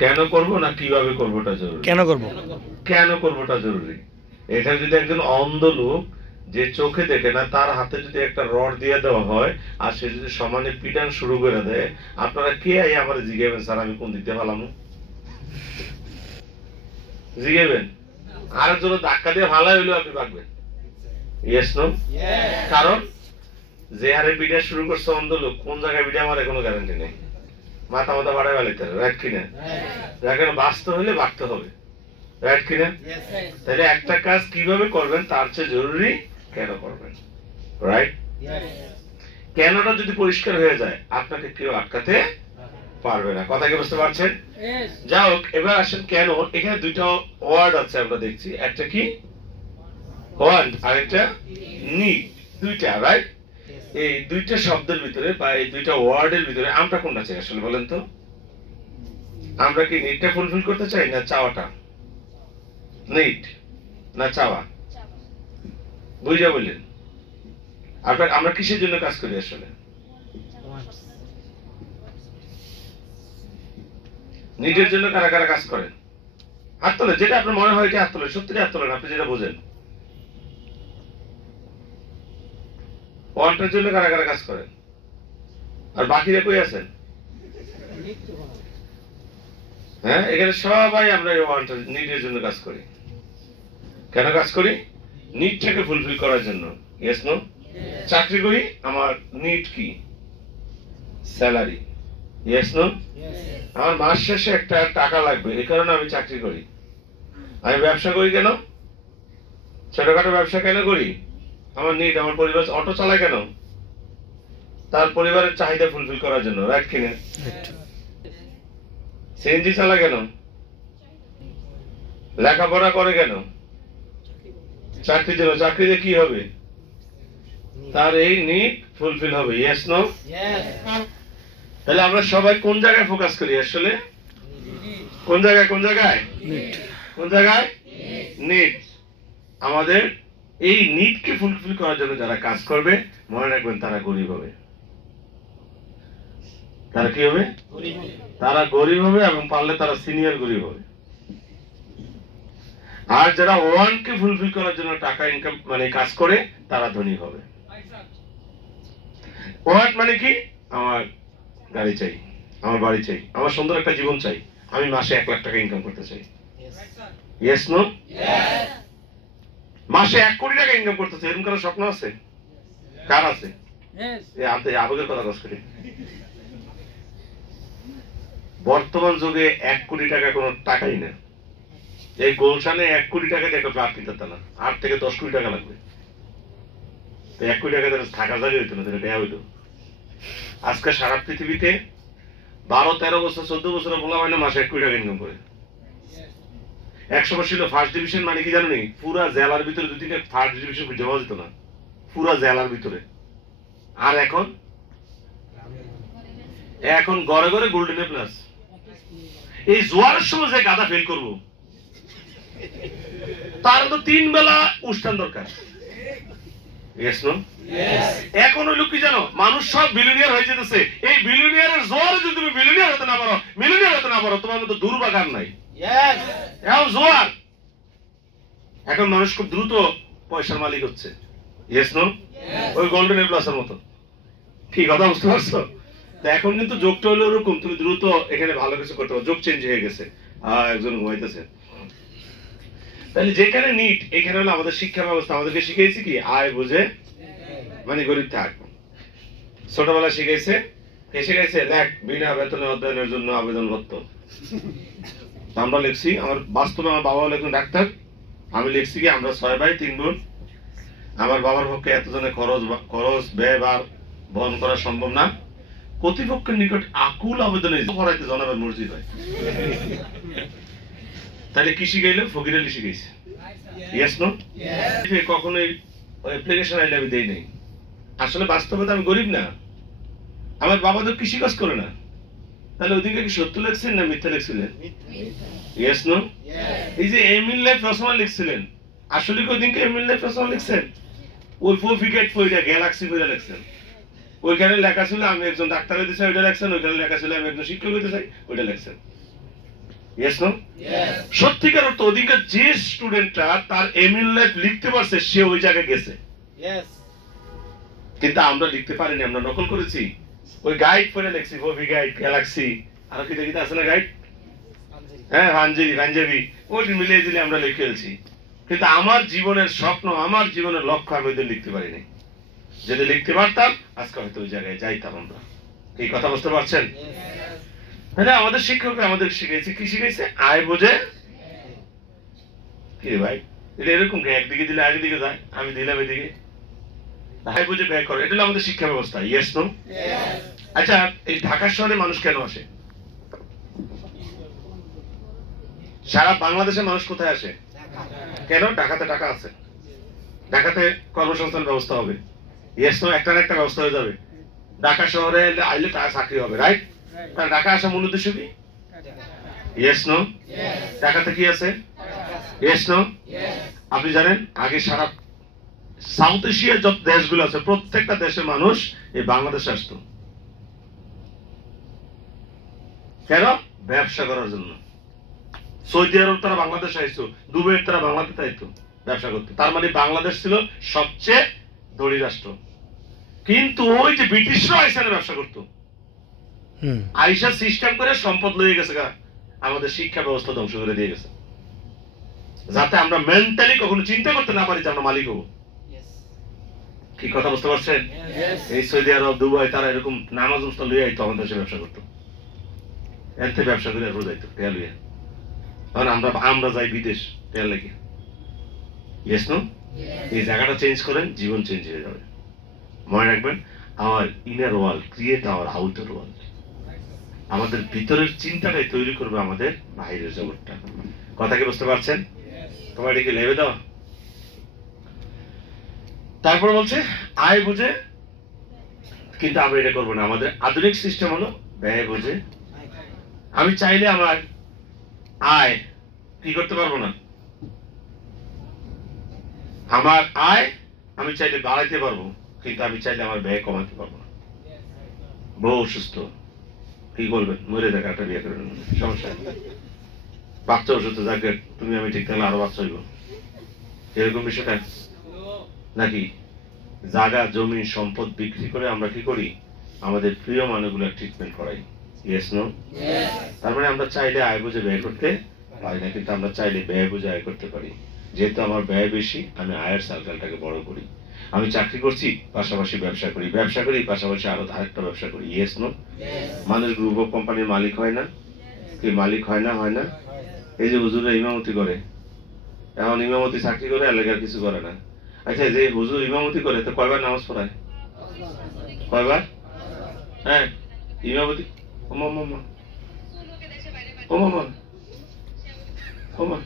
কেন করব না কিভাবে করবোটা জরুরি? কেন করব? কেন করবোটা জরুরি। এখানে যদি একজন অন্ধ লোক যে চোখে দেখে না তার হাতে যদি একটা রড দিয়ে দেওয়া হয় আর সে যদি সমানে পিটান শুরু করে দেয়, আপনারা কে আমার জিজ্ঞাবেন স্যার আমি কোন দিতে পারলাম? জিজ্ঞাবেন আরেকজন ধাক্কা দিয়ে ভালো হইলো আপনি পাকবেন? Yes no? কারণ যে হারে পিটা শুরু করছে অন্ধ লোক কোন জায়গায় পিটা আমার কোনো গ্যারান্টি নেই। মাথা মাথা বাড়ায় ফেলাইতে হবে, রাইট কিনা? দেখেন বাঁচতে হলে বাড়তে হবে, রাইট কিনা? তাহলে একটা কাজ কিভাবে করবেন তার চেয়ে জরুরি কেন করবেন, রাইট? কেনটা যদি পরিষ্কার হয়ে যায় আপনাকে কেউ আটকাতে পারবে না। কথা কি বুঝতে পারছেন? যাই হোক, এবার আসেন কেন। এখানে দুইটা ওয়ার্ড আছে আমরা দেখছি, একটা কি ওয়ান্ট আর একটা নিড, দুইটা, রাইট? এই দুইটা শব্দের ভিতরে বা এই দুইটা ওয়ার্ডের ভিতরে আমরা কোনটা চাই আসলে বলেন তো? আমরা কি নিডটা ফুলফিল করতে চাই না চাওয়াটা? নিড না চাওয়া? বুঝা বললেন? আপনার আমরা কিসের জন্য কাজ করি আসলে? নিডের জন্য কারা কারা কাজ করেন? হাত তোলেন, যেটা আপনার মনে হয় এটা হাত তোলেন, সত্যি হাত তোলেন, আপনি যেটা বোঝেন। ওয়ান্টের জন্য কারা কারা কাজ করেন? আর বাকিরা কই আছেন? হ্যাঁ, এখানে সবাই আমরা ওয়ান্টের নিডের জন্য কাজ করি। কেন কাজ করি? নিডটাকে ফুলফিল করার জন্য। Yes no? চাকরি করি, আমার নিড কি? স্যালারি। Yes no? আমার মাস শেষে একটা টাকা লাগবে, এই কারণে আমি চাকরি করি। আমি ব্যবসা করি কেন? ছোটখাটো ব্যবসা কেন করি? আমার নিড, আমার পরিবার অটো চালায় কেন? তার পরিবারের চাহিদা ফুলফিল করার জন্য, রাইট কিনা? সিএনজি চালায় কেন? লেখাপড়া করে কেন? চাকরির জন্য। চাকরিতে কি হবে? তার এই নিড ফুলফিল হবে। Yes no? তাহলে আমরা সবাই কোন জায়গায় ফোকাস করি আসলে? কোন জায়গায়? কোন জায়গায়? কোন জায়গায়? নিড। আমাদের এই নিডকে ফুলফিল করার জন্য যারা কাজ করবে মনে রাখবেন তারা গরিব হবে। তারা কি হবে? তারা গরিব হবে, এবং পারলে তারা সিনিয়র গরিব হবে। আর যারা ওয়ানকে ফুলফিল করার জন্য টাকা ইনকাম মানে কাজ করে তারা ধনী হবে। ওয়ান মানে কি? আমার গাড়ি চাই, আমার বাড়ি চাই, আমার সুন্দর একটা জীবন চাই, আমি মাসে 1 লাখ টাকা ইনকাম করতে চাই। Yes no? মাসে 1 কোটি টাকা ইনকাম করতে চাই, এরকম কারো স্বপ্ন আছে? কার আছে? আবেগের কথা কাজ করি। বর্তমান যুগে 1 কোটি টাকা কোনো টাকাই না। এই গোলশানে 1 কোটি টাকা দিয়ে একটা ফ্ল্যাট কিনতে না, 8 থেকে 10 কোটি টাকা লাগবে। তো 1 কোটি টাকা তাহলে থাকা জায়গা হইতো না, তাহলে দেয়া হইতো। আজকে সারা পৃথিবীতে 12-13 বছর 14 বছর বলা হয় না মাসে 1 কোটি টাকা ইনকাম করে। 100 বছর ছিল ফার্স্ট ডিভিশন, মানে কি জানো নি? পুরা জেলার ভিতরে 2-3টা ফার্স্ট ডিভিশন খুঁজে পাওয়া যেত না, পুরা জেলার ভিতরে। আর এখন এখন ঘরে ঘরে গোল্ডেন এ প্লাস। এই জোয়ারের সময় যে গাদা ফেল করবো তার তো 3 বেলা উষ্ঠান দরকার। Yes no? এখন হইলো কি জানো? মানুষ সব বিলিয়নিয়ার হয়ে যেতেছে। এই বিলিয়নিয়ারের জোয়ারে যদি তুমি বিলিয়নিয়ার হতে না পারো, মিলিয়নিয়ার হতে না পারো, তোমার মতো দুর্ভাগার নাই। এখন জোয়ার, এখন মানুষ খুব দ্রুত পয়সার মালিক হচ্ছে। Yes no? ওই গোল্ডেন এ প্লাসের মতো। ঠিক কথা বুঝতে পারছো? তো এখন কিন্তু যোগটা হলো ওরকম, তুমি দ্রুত এখানে ভালো কিছু করতে পারো। যোগ চেঞ্জ হয়ে গেছে, একজন ঘুমাইতেছে। তাহলে যেখানে নিট, এখানে হলো আমাদের শিক্ষা ব্যবস্থা আমাদেরকে শিখিয়েছে কি? আয় বুঝে মানে গরিব থাক। ছোটবেলা শিখাইছে, শিখাইছে লেখ বিনা বেতনে অধ্যয়নের জন্য আবেদন করত। আমরা লিখছি, আমার বাস্তবে আমার বাবা হলো একজন ডাক্তার, আমি লিখছি কি আমরা 6 ভাই 3 বোন। আমার বাবার পক্ষে এতজনের খরচ ব্যয় বহন করা সম্ভব না। কর্তৃপক্ষের নিকট আকুল আবেদনে পড়াইতে জনাবের মসজিদ হয়। তাহলে কি শিখাইলো? ফকির আলী শিখাইছে। Yes no? কখনোই অ্যাপ্লিকেশন আইলে আমি দেই নাই। আসলে বাস্তবে তো আমি গরিব না, আমার বাবা তো কৃষি কাজ করে না। তাহলে ওদিকে কি সত্য লিখছেন না মিথ্যা লিখছিলেন? Yes no? এই যে এমিল লাইফ রচনা লিখছিলেন, আসলে কি ওদিনকে এমিল লাইফ রচনা লিখছেন? ওই ফোফিকেট পয়টা গ্যালাক্সি পয়টা লিখছেন। ওইখানে লেখা ছিল আমি একজন ডাক্তার হইতে চাই, ওইটা লেখছেন। ওইখানে লেখা ছিল আমি একজন শিক্ষক হইতে চাই, ওইটা লেখছেন। Yes no? সত্যিকার অর্থ অধিকার যে স্টুডেন্টরা তার এমইএল লাইফ লিখতে পারছে সে ওই জায়গায় গেছে, কিন্তু আমরা লিখতে পারিনি, আমরা নকল করেছি। ওই গাইড পরে লিখছি, ববি গাইড, গ্যালাক্সি, আর কি দেখিতে আছে না গাইড, হ্যাঁ পাঞ্জাবি, ওই মিলিয়ে দিলে আমরা লিখে ফেলছি। কিন্তু আমার জীবনের স্বপ্ন, আমার জীবনের লক্ষ্য আমি ওদের লিখতে পারিনি। যদি লিখতে পারতাম আজকে হয়তো ওই জায়গায় যাইতাম আমরা। এই কথা বুঝতে পারছেন? হ্যাঁ, আমাদের শিক্ষকরা আমাদের শিখেছে, কি শিখেছে? আয় বোঝে কি ভাই, এটা এরকম একদিকে দিলে একদিকে যায়, আমি দিলাম এদিকে, আয় বুঝে ব্যয় করো, এটা হলো আমাদের শিক্ষা ব্যবস্থা। Yes no? আচ্ছা, এই ঢাকা শহরে মানুষ কেন আসে? সারা বাংলাদেশের মানুষ কোথায় আসে? কেন? ঢাকাতে টাকা আছে, ঢাকাতে কর্মসংস্থান ব্যবস্থা হবে। Yes no? একটা না একটা ব্যবস্থা হয়ে যাবে। ঢাকা শহরে আইলে টাকা চাকরি হবে, রাইট? তাহলে ঢাকা আসা মূল উদ্দেশ্য কি? Yes no? ঢাকাতে কি আছে? Yes no? আপনি জানেন আগে সারা সাউথ এশিয়ার যত দেশগুলো আছে প্রত্যেকটা দেশের মানুষ এই বাংলাদেশে আসতো। কেন? ব্যবসা করার জন্য। সৌদি আরব তারা বাংলাদেশে আসতো, দুবাইয়ের তারা বাংলাদেশে আইতো ব্যবসা করতো। তার মানে বাংলাদেশ ছিল সবচেয়ে ধনী রাষ্ট্র। কিন্তু ওই যে ব্রিটিশরা আইসানে ব্যবসা করতো, আইসা সিস্টেম করে সম্পদ লয়ে গেছে, আমাদের শিক্ষা ব্যবস্থা ধ্বংস করে দিয়ে গেছে, যাতে আমরা মেন্টালি কখনো চিন্তা করতে না পারি যে আমরা মালিক হবো। কি কথা বুঝতে পারছেন? এই সৌদি আরব, দুবাই তারা এরকম নামাজ মুস্তা লইয়া আইতো, আমাদের দেশে ব্যবসা করতো, এতে ব্যবসা করে রোজ আইতো টেয়া লইয়া। তখন আমরা যাই বিদেশ টেয়া লেগে। Yes no? এই জায়গাটা চেঞ্জ করেন, জীবন চেঞ্জ হয়ে যাবে। মনে রাখবেন, our inner world create our outer world. আমাদের ভিতরের চিন্তাটাই তৈরি করবে আমাদের বাইরের জগৎটা। কথা কি বুঝতে পারছেন? তোমার এটাকে লেবে দাও। তারপর বলছে আয় বুঝে, কিন্তু আমরা এটা করবো না। আমাদের আধুনিক সিস্টেম হলো ব্যয় বুঝে। আমি চাইলে আমার আয় কি করতে পারবো না, আমার আয় আমি চাইলে বাড়াইতে পারবো, কিন্তু আমি চাইলে আমার ব্যয় কমাতে পারবো না। বউ অসুস্থ, কি করবেন? মরে যাক, একটা বিয়ে করে নেবেন, সমস্যা নেই। বাচ্চা অসুস্থ, যাকে তুমি আমি ঠিক থাকলে আরো বাচ্চা হইব, এরকম বিষয়টা নাকি? জায়গা জমি সম্পদ বিক্রি করে আমরা কি করি? আমাদের প্রিয় মানুষগুলো ট্রিটমেন্ট করাই। Yes no? তার মানে আমরা চাইলে আয় বুঝে ব্যয় করতে পারি না, কিন্তু আমরা চাইলে ব্যয় বুঝে আয় করতে পারি। যেহেতু আমার ব্যয় বেশি, আমি আয়ের সার্কেলটাকে বড় করি। আমি চাকরি করছি, পাশাপাশি ব্যবসা করি, ব্যবসা করি পাশাপাশি আরো আরেকটা ব্যবসা করি। Yes no? মানুষ গ্রুপ অফ কোম্পানির মালিক হয় না? কি মালিক হয় না? হয় না? এই যে হুজুরা ইমামতি করে, এখন ইমামতি চাকরি করে, এলাকার কিছু করে না। আচ্ছা, যে হুজুর ইমামতি করে তো কয়বার নামাজ পড়ায়? কয়বার? হ্যাঁ, ইমামতি। ওমা ওমা ওমা ওমা ওমা,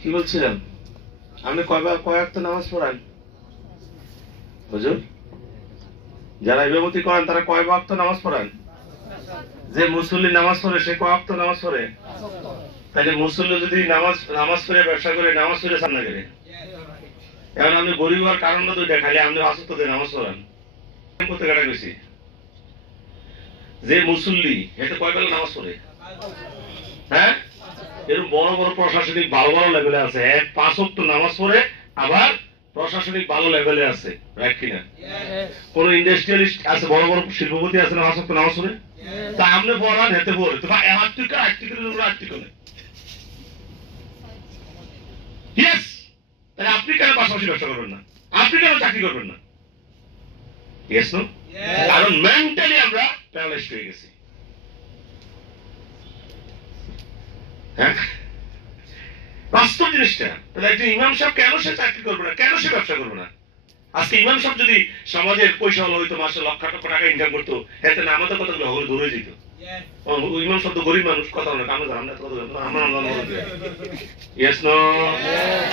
কি বলছিলাম? আপনি কয়বার কয়েক তো নামাজ পড়ান হুজুর? যারা ইমামতি করেন তারা কয় ওয়াক্ত নামাজ পড়ান? যে মুসল্লি নামাজ পড়ে সে কয় ওয়াক্ত নামাজ পড়ে? তাহলে মুসল্লি যদি নামাজ পড়ে ব্যবসা করে, নামাজ পড়ে সামনে করে, এখন আপনি গরিব হওয়ার কারণটা দুইটা, খালি আপনি আসত নামাজ পড়ান করতে কাটা গেছি। যে মুসল্লি এতে কয় বেলা নামাজ পড়ে? হ্যাঁ, এরকম বড় বড় প্রশাসনিক ভালো ভালো লেভেলে আছে, এক 5 ওয়াক্ত নামাজ পড়ে, আবার প্রশাসনিক ভালো লেভেলে আছে, রাইট কিনা? কোন ইন্ডাস্ট্রিয়ালিস্ট আছে, বড় বড় শিল্পপতি আছে না 5 ওয়াক্ত নামাজ পড়ে? তা আপনি পড়ান হেতে পড়ে তো আর্টিকেল। ইয়েস, তাহলে আপনি কেন পাশাপাশি ব্যবসা করবেন না? আপনি কেন চাকরি করবেন না? Yes no? কারণ মেন্টালি আমরা প্যারালাইজড হয়ে গেছি। হ্যাঁ, বাস্তব জিনিসটা। তাহলে একজন ইমাম সাহেব কেন সে চাকরি করবে না, কেন সে ব্যবসা করবে না? আজকে ইমাম সাহেব যদি সমাজের পয়সা হলো হইতো, মাসে লক্ষ লক্ষ টাকা ইনকাম করতো, এতে না আমাদের কথাগুলো হলে দূরে যেত। ইমাম সাহেব তো গরিব মানুষ, কথা অনেক আমরা জানাম না, ইয়েস নো?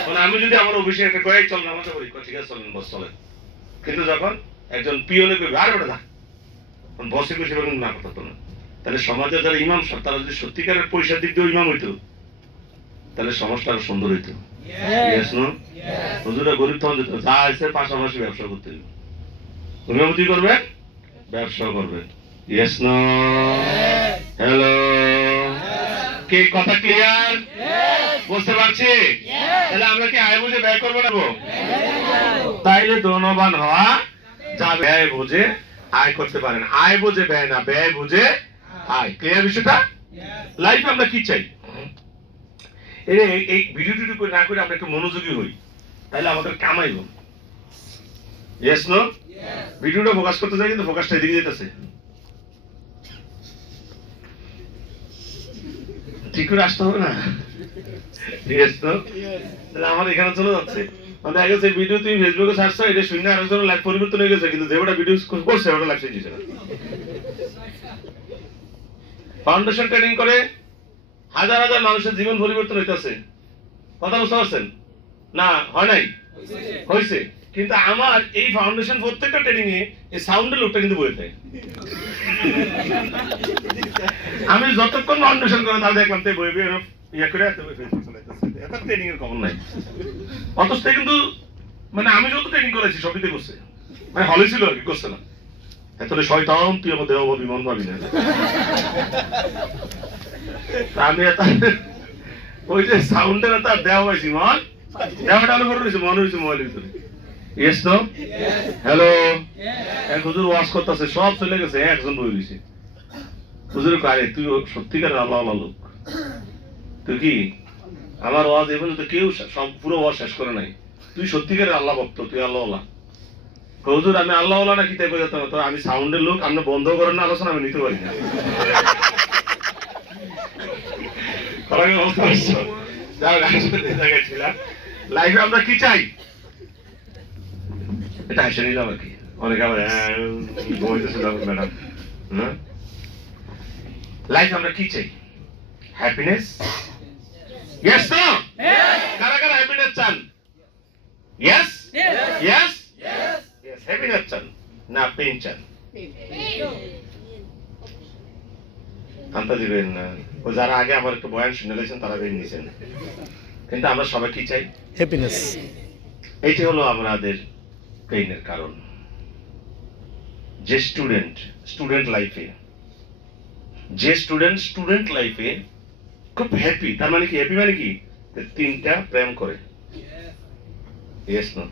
মানে আমি যদি আমার অফিসে একটা কয়েক চল নামাজে পড়ি, ঠিক আছে চলেন বস চলেন, কিন্তু যখন একজন পিওনে করবে আর ওটা থাক, বসে খুশি না করতো না। তাহলে সমাজের যারা ইমাম সাহেব তারা যদি সত্যিকারের পয়সার দিক দিয়ে ইমাম হইতো, তাহলে সমাজটা আরো সুন্দর হইতো। Yes no? হুজুরা গরিব তখন যেত, যা আছে পাশাপাশি ব্যবসা করতে হবে, ইমামতি করবে ব্যবসা করবে। Yes no? হ্যালো, কি কথা ক্লিয়ার? বুঝতে পারছি? তাহলে আমরা কি আয় বুঝে ব্যয় করবো না? তাইলে ধনবান হওয়া যাবে। ব্যয় বুঝে আয় করতে পারেন, আয় বুঝে ব্যয় না, ব্যয় বুঝে আয়। ক্লিয়ার বিষয়টা? লাইফে আমরা কি চাই? এই ভিডিও টিডিও করে না করে আমরা একটু মনোযোগী হই, তাহলে আমাদের কামাইব। Yes no? ভিডিওটা ফোকাস করতে যাই কিন্তু ফোকাসটা এদিকে যেতেছে। ঠিক করে আসতে হবে না? Yes no? তাহলে আমার এখানে চলে যাচ্ছে। মানে আগে যে ভিডিও তুমি ফেসবুকে ছাড়ছো, এটা শুনে আরেকজন লাইফ পরিবর্তন হয়ে গেছে, কিন্তু যেটা ভিডিও করছে ওটা লাইফ চেঞ্জ হয়েছে না। ফাউন্ডেশন ট্রেনিং করে হাজার হাজার মানুষের জীবন পরিবর্তন হইতেছে। কথা বুঝতে পারছেন না? হয় নাই? হয়েছে। কিন্তু আমার এই ফাউন্ডেশন প্রত্যেকটা ট্রেনিং এ এই সাউন্ডের লোকটা কিন্তু বইতে আমি যতক্ষণ ফাউন্ডেশন করে তাহলে দেখলাম তো বই ইয়া করে ফেসবুক চালাইতেছে, এত ট্রেনিং এর খবর নাই। অথচ কিন্তু মানে আমি যত ট্রেনিং করেছি সবই করছে, মানে হলে ছিল আর কি, করছে না। এত শয়তান তুই আমার দেহ বিমান পাবি না। আমি ওই যে সাউন্ডের তার দেওয়া হয়েছি মন, দেওয়াটা আলো করে রয়েছে, মনে হয়েছে মোবাইলের ভিতরে। Yes no? হ্যালো, এক হুজুর ওয়াজ করতেছে, সব চলে গেছে, একজন বই রয়েছে। হুজুর কারে তুই সত্যিকার আল্লাহ লোক, তুই কি আমার ওয়াজ এখন তো কেউ সব পুরো ওয়াজ শেষ করে নাই, তুই সত্যিকারের আল্লাহ ভক্ত, তুই আল্লাহ। হুজুর আমি আল্লাহ নাকি তাই বোঝাতাম, তো আমি সাউন্ডের লোক, আপনি বন্ধ করেন না আলোচনা, আমি নিতে পারি না। লাইফে আমরা কি চাই এটা হেসে নিলাম আর কি। অনেকে আবার ম্যাডাম, লাইফে আমরা কি চাই? হ্যাপিনেস। Yes no? কারা কারা হ্যাপিনেস চান? ইয়েস ইয়েস ইয়েস, হ্যাপিনেস চান না পেইন চান? আন্তাজি বেন না, ও যারা আগে আমার একটু বয়ান শুনে লেছেন তারা বের নিয়েছেন। কিন্তু আমরা সবাই কি চাই? হ্যাপিনেস। এইটা হলো আমাদের পেইনের কারণ। যে স্টুডেন্ট লাইফে খুব হ্যাপি, তার মানে কি হ্যাপি মানে কি? তিনটা প্রেম করে। Yes no?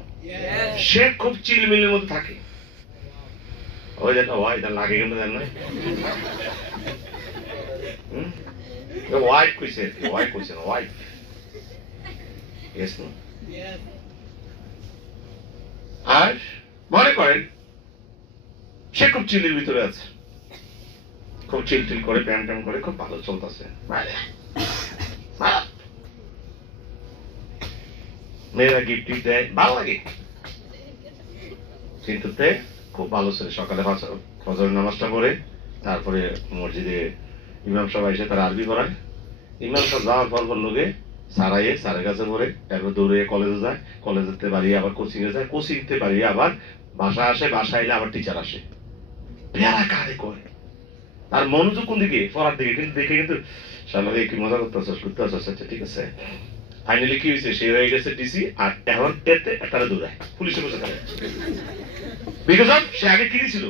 সে খুব চিলমিলের মধ্যে থাকে। ওই যেটা হয় এটা লাগে কিন্তু জান না, ওয়াইফ কইছে, ওয়াইফ। Yes no? আর মনে করেন সে খুব চিলের ভিতরে আছে, খুব চিল করে প্যাম করে, খুব ভালো চলতেছে, মেয়েরা গিফট দেয়, ভালো লাগে, কিন্তু খুব ভালো ছেলে। সকালে ফজর নামাজটা পড়ে তারপরে মসজিদে ইমাম সাহেব এসে তারা আরবি পড়ায়। ইমাম সাহেব যাওয়ার পর লোকে স্যারের কাছে পড়ে, তারপর দৌড়ে কলেজে যায়, কলেজে বাড়িয়ে আবার কোচিং এ যায়, কোচিংতে বাড়িয়ে আবার বাসা আসে, বাসা এলে আবার টিচার আসে। পেয়ারা কারে করে তার মনোযোগ কোন দিকে? পড়ার দিকে। কিন্তু দেখে কিন্তু সামনে কি মজা করতেছে, আচ্ছা ঠিক আছে। ফাইনালি কি হয়েছে? সে হয়ে গেছে ডিসি, আর এখন তারা দৌড়ায় পুলিশের বসে থাকে। বিকজ অফ সে আগে কি ছিল?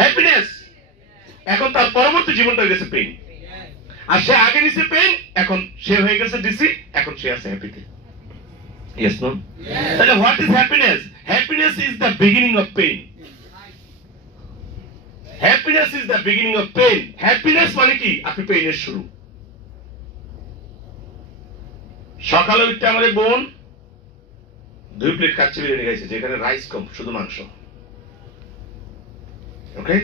হ্যাপিনেস। এখন তার পরবর্তী জীবনটা হয়ে গেছে পেইন। আর সে আগে নিছে পেইন, এখন সে হয়ে গেছে ডিসি, এখন সে আছে হ্যাপিতে। Yes no? তাহলে what is happiness? Happiness is the beginning of pain. Happiness is the beginning of pain. Happiness মানে কি? আপনি পেইনের শুরু। সকালে উঠতে আমাদের বোন 2 প্লেট কাচ্চি বিরিয়ানি খাইছে, যেখানে রাইস কম, শুধু মাংস। ওকে,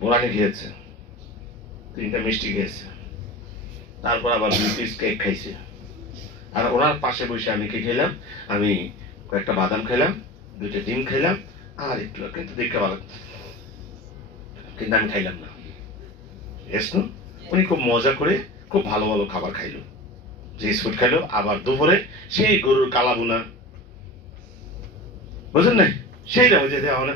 বোরানি খেয়েছে, 3টা মিষ্টি খেয়েছে, তারপর আবার 2 পিস কেক খাইছে। আর ওনার পাশে বসে আমি কি খেলাম? আমি কয়েকটা বাদাম খেলাম, 2টা ডিম খেলাম, আর একটু, কিন্তু দেখতে ভালো, কিন্তু আমি খাইলাম না। Yes no? উনি খুব মজা করে খুব ভালো ভালো খাবার খাইলো, যে ফুড খাইলো। আবার দুপুরে সেই গরুর কালাবুনা, বুঝলেন না? সেইটা হয়েছে দেওয়া না,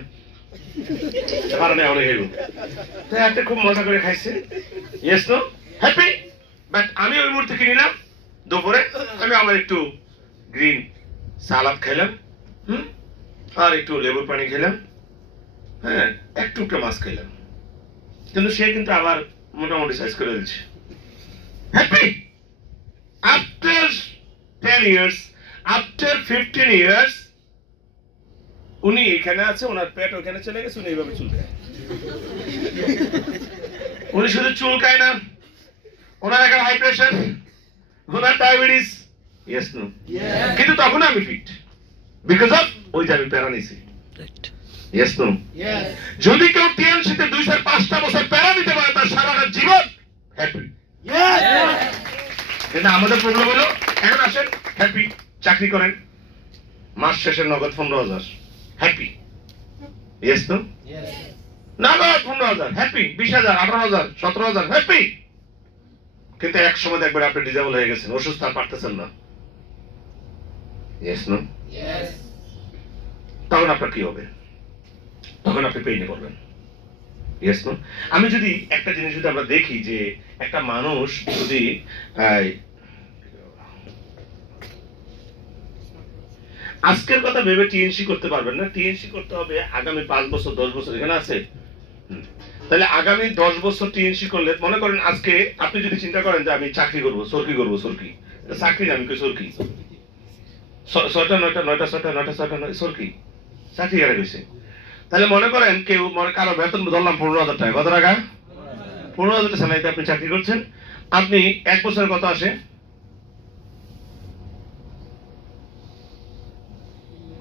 একটা খুব মজা করে খাইছে। Yes no? হ্যাপি। বাট আমি ওই মুহূর্তে কি নিলাম? দুপুরে আমি আবার একটু গ্রিন সালাদ খাইলাম, আর একটু লেবুর পানি খেলাম, হ্যাঁ, একটু মাছ খাইলাম। কিন্তু সে কিন্তু আবার মোটামুটি সাইজ করে দিচ্ছে। Happy after 10 years, after 15 years উনি এখানে আছে, ওনার পেট ওখানে চলে গেছে, উনি এইভাবে চুলকায়। উনি শুধু চুলকায় না, ওনার একটা হাই প্রেশার, ওনার ডায়াবেটিস, ইয়েস নো, কিন্তু তখন আমি ফিট, বিকজ অফ ওই যে আমি প্যারা নিছি, ইয়েস নো। যদি কেউ টিএনসিতে 2-5টা বছর প্যারা নিতে পারে, তার সারাটা জীবন হ্যাপি। কিন্তু আমাদের প্রবলেম হলো, এখন আসেন হ্যাপি, চাকরি করেন, মাস শেষে নগদ 15,000 হ্যাপি, ইয়েস নো, নগদ 15,000 হ্যাপি, 20,000, 18,000, 17,000 হ্যাপি। কিন্তু এক সময় দেখবেন আপনি ডিজেবল হয়ে গেছেন, অসুস্থ আর পারতেছেন না, ইয়েস নো। তখন আপনার কি হবে? তখন আপনি পেইনে করবেন, ইয়েস নো। আমি যদি একটা জিনিস যদি আমরা দেখি যে একটা মানুষ যদি আজকের কথা ভেবে টিএনসি করতে পারবেন না, টিএনসি করতে হবে আগামী 5 বছর 10 বছর, এখানে আছে। তাহলে আগামী 10 বছর টিএনসি করলে, মনে করেন আজকে আপনি যদি চিন্তা করেন যে আমি চাকরি করবো, সরকি করবো, সরকি, চাকরি না, আমি কই সরকি, 6টা 9টা 9টা 6টা 9টা 6টা 9 সরকি, চাকরি কারা কইছে? তাহলে মনে করেন কেউ কারো বেতন ধরলাম 15,000 টাকা, কত টাকা? 15,000 টাকা স্যালারিতে আপনি চাকরি করছেন, আপনি 1 বছরে কত আসে?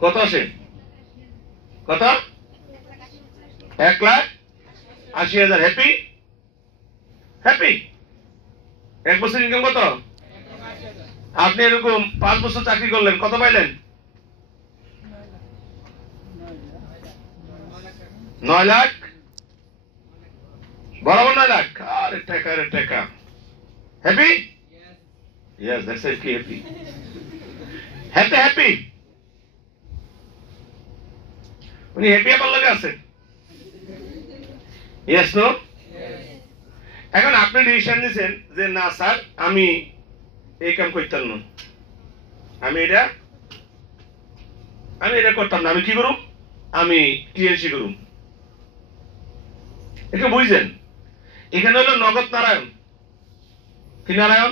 কত আসে? কত? 1,80,000 হ্যাপি? হ্যাপি? 1 বছর ইনকাম কত? আপনি এরকম 5 বছর চাকরি করলেন, কত পাইলেন? 9 লাখ, বরাবর 9 লাখ। আরে টাকা, রে টাকা। Happy? Yes, that's it, happy. Happy, happy. উনি হ্যাপি আপনার লগে আছে, ইয়েস নো। এখন আপনি ডিসিশন নিছেন যে না স্যার, আমি এই কাম করতাম না, আমি এটা করতাম না, আমি কি করুম? আমি টিএনসি করুম। একটু বুঝছেন, এখানে হলো নগদ নারায়ণ, কি নারায়ণ?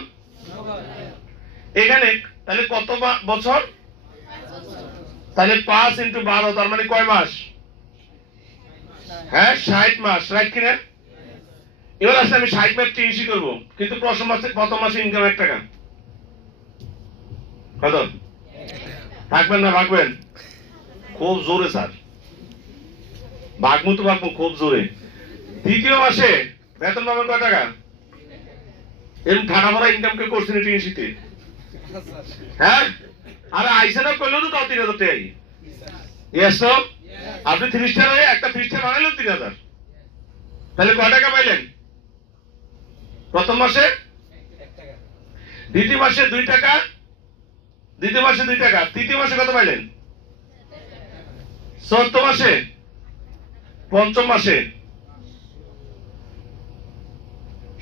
এখানে তাহলে কত বছর? তাহলে 5 × 12, তার মানে কয় মাস? হ্যাঁ, 60 মাস, রাইট কিনা? এবার আসলে আমি 60 মাস টিএনসি করবো, কিন্তু প্রথম মাসে ইনকাম 1 টাকা। কত? থাকবেন না ভাগবেন? খুব জোরে স্যার, ভাগবো তো ভাগবো খুব জোরে। দ্বিতীয় মাসে বেতন পাবেন কয় টাকা? এরকম ঠাডা ভরা ইনকাম কেউ করছেন টিএনসিতে? হ্যাঁ, আরে আইসেনা করলেও তো তাও 3,000 টাকা। Yes no. আপনি 3 স্টার হয়ে একটা 3 স্টার বানাইলেন 3,000, তাহলে কয় টাকা পাইলেন প্রথম মাসে? দ্বিতীয় মাসে 2 টাকা, দ্বিতীয় মাসে 2 টাকা, তৃতীয় মাসে কত পাইলেন? চতুর্থ মাসে, পঞ্চম মাসে,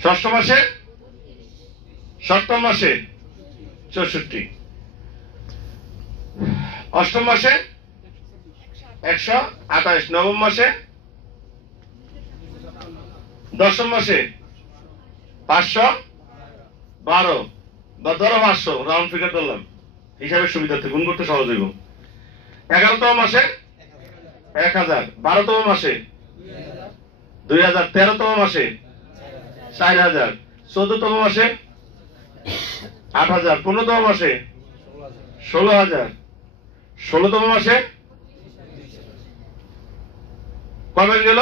ষষ্ঠ মাসে, সপ্তম মাসে 64, অষ্টম মাসে 128, নবম মাসে, দশম মাসে 512, বা ধরো 500, রাউন্ড ফিগার করলাম, হিসাবের সুবিধার্থে গুণ করতে সহজ হইব। 11তম মাসে 1,000, 12তম মাসে 2,000, 13তম মাসে 4,000, 14তম মাসে 8,000, 15তম মাসে 16,000, 16তম মাসে কয় মাস গেল?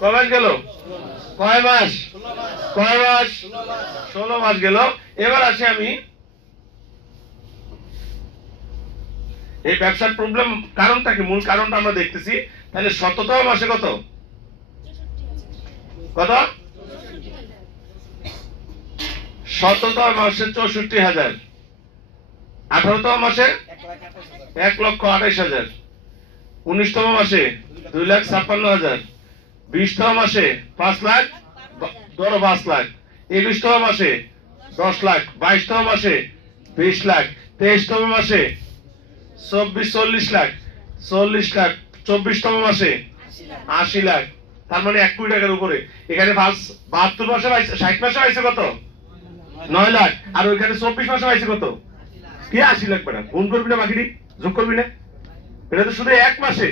কয় মাস গেল? কয় মাস? কয় মাস? 16 মাস গেল। এবার আসি আমি এই ব্যবসার প্রবলেম কারণটা কি, মূল কারণটা আমরা দেখতেছি। তাহলে 17তম মাসে কত? কত? 17তম মাসে 64,000, 18তম মাসে 1,28,000, 19তম মাসে 2,56,000, 20তম মাসে 5 লাখ, ধরো 5 লাখ, 21তম মাসে 10 লাখ, 22তম মাসে 20 লাখ, 23তম মাসে 40 লাখ, 40 লাখ, 24তম মাসে 80 লাখ, তার মানে 1 কোটি টাকার উপরে। এখানে 72 মাসে 60 মাসে পাইছে কত? 9 লাখ। আর ওইখানে 24 মাসে পাইছে কত? কি 80 লাখ টাকা। গুণ করবি না বাকিটি? যোগ করবি না? এটা তো শুধু 1 মাসে।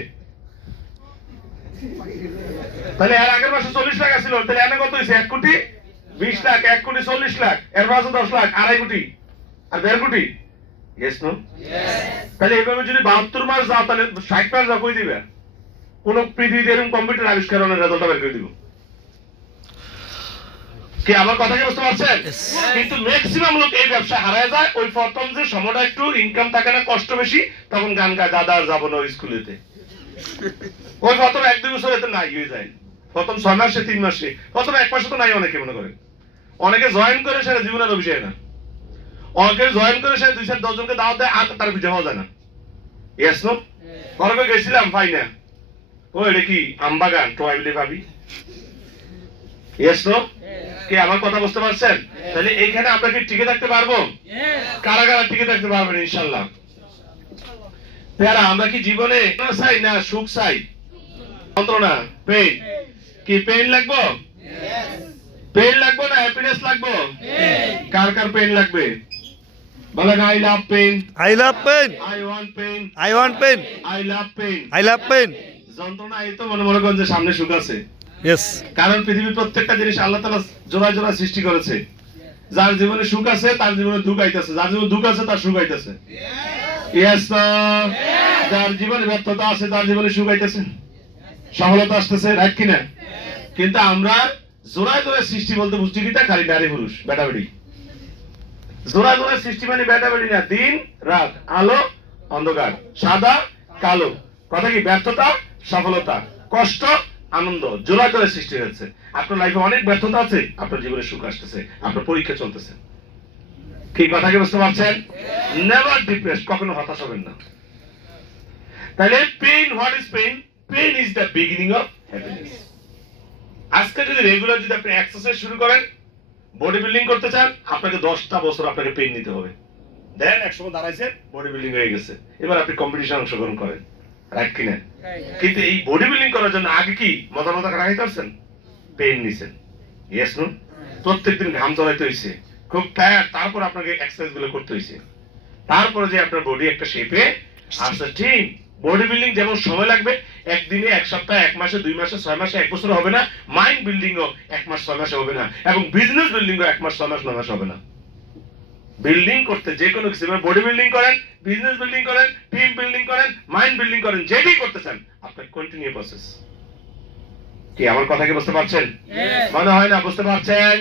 তাহলে এর আগের মাসে 40 লাখ ছিল, তাহলে এনে কত হইছে? 1 কোটি 20 লাখ, 1 কোটি 40 লাখ, এর মাসে 10 লাখ, 2.5 কোটি আর 1.5 কোটি। Yes no? তাহলে এইভাবে যদি 72 মাস যাও তাহলে 60 মাস যাও কই দিবে? কোন পৃথিবীতে এরকম কম্পিউটার আবিষ্কারের রেজাল্ট বের করে দিব। কি আমার কথা কি বুঝতে পারছেন? কিন্তু ম্যাক্সিমাম লোক এই ব্যবসা হারায় যায়। ওই প্রথম যে সময়টা একটু ইনকাম থাকে না, কষ্ট বেশি, তখন গান গায় দাদা আর যাবো না স্কুলেতে। ওই প্রথম 1-2 বছর এতে নাই হয়ে যায়। প্রথম 6 মাসে 3 মাসে, প্রথম 1 মাসে তো নাই অনেকে মনে করে। অনেকে জয়েন করে সেটা জীবনের অভিষেক না। অনেকে জয়েন করে সে 2-4 জনকে দাওয়াত দেয় আর তার খুঁজে পাওয়া যায় না। Yes no? ঘরে গেছিলাম পাই না। ও এটা কি আমবাগান টোয়াইলে ভাবি? Yes no? কি আমার কথা বুঝতে পারছেন? তাহলে এইখানে আমরা কি টিকে থাকতে পারবো? কারা কারা টিকে থাকতে পারবেন ইনশাআল্লাহ? তারা আমরা কি জীবনে চাই না সুখ চাই? যন্ত্রণা, পেইন। কি পেইন লাগবে? পেইন লাগবে না হ্যাপিনেস লাগবে? কার কার পেইন লাগবে? বলেন I love pain. I love pain. I want pain. I want pain. I love pain. I love pain. যন্ত্রণা এই তো মনে করেন যে সামনে সুখ আছে। Yes. কারণ পৃথিবীর প্রত্যেকটা জিনিস আল্লাহ তাআলা জোড়ায় জোড়ায় সৃষ্টি করেছে। যার জীবনে সুখ আছে তার জীবনে দুঃখ আইতাছে, যার জীবনে দুঃখ আছে তার সুখ আইতাছে। Yes sir. যার জীবনে ব্যর্থতা আছে তার জীবনে সুখ আইতাছে, সফলতা আসতেছে, রাইট কিনা? কিন্তু আমরা জোড়ায় জোড়ায় সৃষ্টি বলতে বুঝছি কিটা? খালি নারী পুরুষ, বেটা বেটি। জোড়ায় জোড়ায় সৃষ্টি মানে বেটা বেটি না, দিন রাত, আলো অন্ধকার, সাদা কালো। কথা কি? ব্যর্থতা সফলতা, কষ্ট আনন্দ, জোড়ায় জোড়ায় সৃষ্টি হয়েছে। আপনার লাইফে অনেক ব্যর্থতা আছে, আপনার জীবনে সুখ আসতেছে, আপনার পরীক্ষা চলতেছে। কি কথা কি বুঝতে পারছেন? নেভার ডিপ্রেস, কখনো হতাশ হবেন না। তাহলে pain, what is pain? Pain is the beginning of happiness. আজকে যদি রেগুলার যদি আপনি এক্সারসাইজ শুরু করেন, বডি বিল্ডিং করতে চান, আপনাকে 10টা বছর আপনাকে পেইন নিতে হবে। দেন একসময় দাঁড়াইছে, বডি বিল্ডিং হয়ে গেছে, এবার আপনি কম্পিটিশন অংশগ্রহণ করেন, রাইট কিনা? কিন্তু এই বডি বিল্ডিং করার জন্য আগে কি মজা মজা রাখাই পারছেন? পেইন নিছেন। Yes no? প্রত্যেকদিন ঘাম ঝরাইতে হইছে, খুব টায়ার্ড, তারপর আপনাকে এক্সারসাইজ গুলো করতে হইছে, তারপরে যে আপনার বডি একটা শেপে আসছে। ঠিক বডি বিল্ডিং যেমন সময় লাগবে, একদিনে, এক সপ্তাহে, 1 মাসে, 2 মাসে, 6 মাসে, 1 বছর হবে না। মাইন্ড বিল্ডিংও 1 মাস 6 মাসে হবে না, এবং বিজনেস বিল্ডিংও 1 মাস 6 মাস 9 মাস হবে না। বিল্ডিং করতে যে কোনো কিছু, বডি বিল্ডিং করেন, বিজনেস বিল্ডিং করেন, টিম বিল্ডিং করেন, মাইন্ড বিল্ডিং করেন, যেটাই করতে চান, আপনার কন্টিনিউ প্রসেস। কি আমার কথা কি বুঝতে পারছেন? মনে হয় না বুঝতে পারছেন?